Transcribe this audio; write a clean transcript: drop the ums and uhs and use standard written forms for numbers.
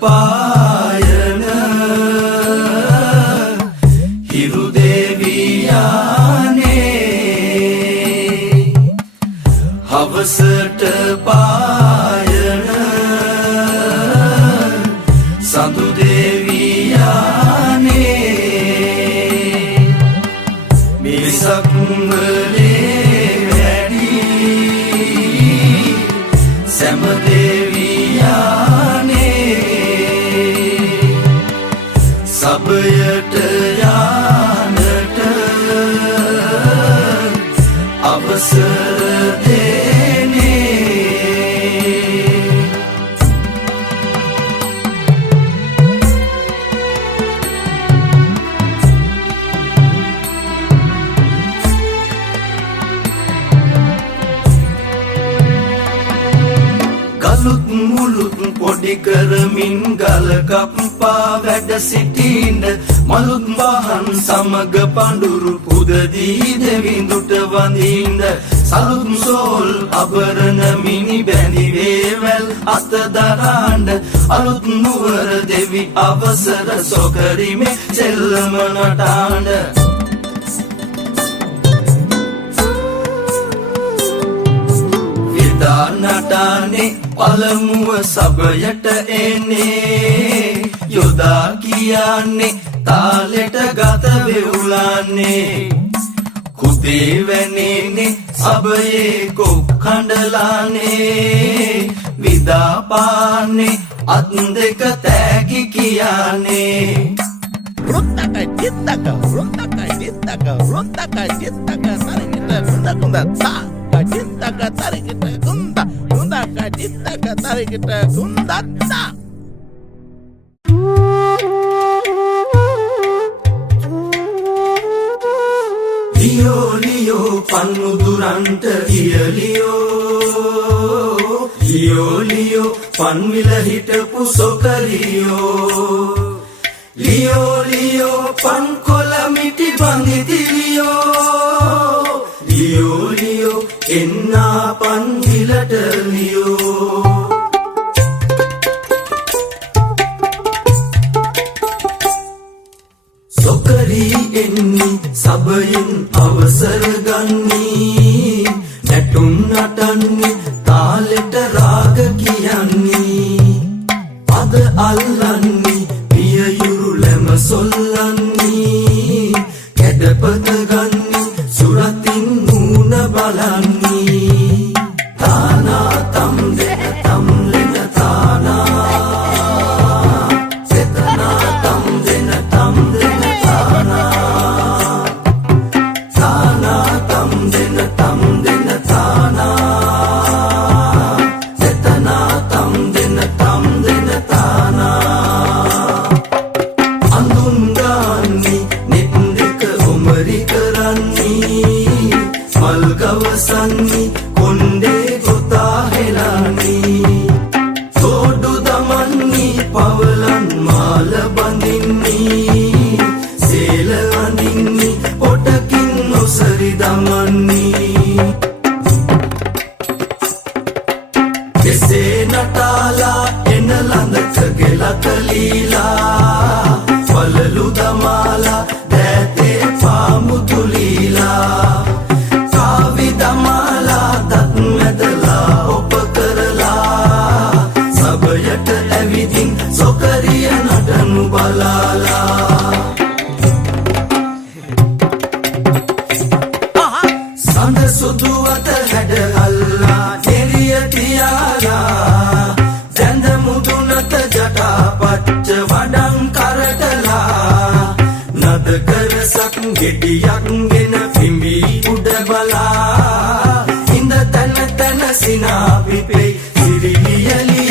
පායන හිරු දෙවියානේ හවසට පායන සඳු දෙවියානේ මිසක් වලේ වැඩි සෑම සබයට යානට අවසර දෙනේ ගලුත් මුලුත් පොඩි කරමින් ගල කප්පා වැඩ සිටින්න මලුත් බහන් සමග පඳුරු පුදදී දෙවිඳුට වඳින්න සලුත් සෝල් අබරණ මිනි බැඳි වේවැල් අත දරාන්න අලුත් නුවර දෙවි අවසර සොකරිමේ සෙල්ලම නටාන්න නටානේ පළමුව සබයට එන්නේ යොදා කියන්නේ තාලෙට ගත වෙවුලන්නේ කුතේ වැනෙන්නේ සබයේ කොක්කඬලානේ විදාපාන්නේ අත් දෙක තෑගි කියන්නේ රුන්තක චිත්තක රුන්තක චිත්තක රුන්තක චිත්තක සරිකිට රුන්දකුන්දත්සා Cinta tarik kita kunda kunda cinta tarik kita kunda tak Lio Lio panuduranta iya Lio Lio Lio panwila hitapu sokario Lio Lio pan kolamiti banditi Lio Lio Lio enna panvilata Lio Sokari enni sabayin අවසර ගන්නි නැටුම් නටන්නේ තාලෙට රාග කියන්නේ අද අල්ලන්නේ පියයුරු ලැම සොල්ලන්නේ කැඩපත ගන්නේ සුරතින් මූණ බලන්නේ තානා තම් දෙන තම් ලෙන තානා සෙතනා තම් දෙන තම් දෙන තානා තානා තම් දෙන තම් දෙන තානා සෙතනා තම් දෙන තම් දෙන තානා අඳුන් ගාන්නේ නෙත් දෙක ඔමරි කරන්නේ මල් ගවසන්නේ කොණ්ඩේ ගොතා හෙලන්නේ තෝඩු දමන්නේ පවලන් මාල බඳින්නේ සේල අඳින්නේ පොටකින් නොසරි දමන්නේ කෙසේ නටාලා එන ළඟට ගෙලක ලීලා පළලු දමාලා දැතේ පාමුතුලීලා කාවි දමාලා දත් මැදලා ඔප කරලා සබයට ඇවිදින් සොකරිය නටනු බලාලා සඳ සුදු අත හැඩ අල්ලා එළිය තියාලා දැඳ මුදුනට ජටා පච්ච වඩම් කරටලා නද කරසක් ගෙඩියක් ගෙන පිඹි උඩ බලා ඉඳ තන තන සිනා පිපෙයි සිරිලියලි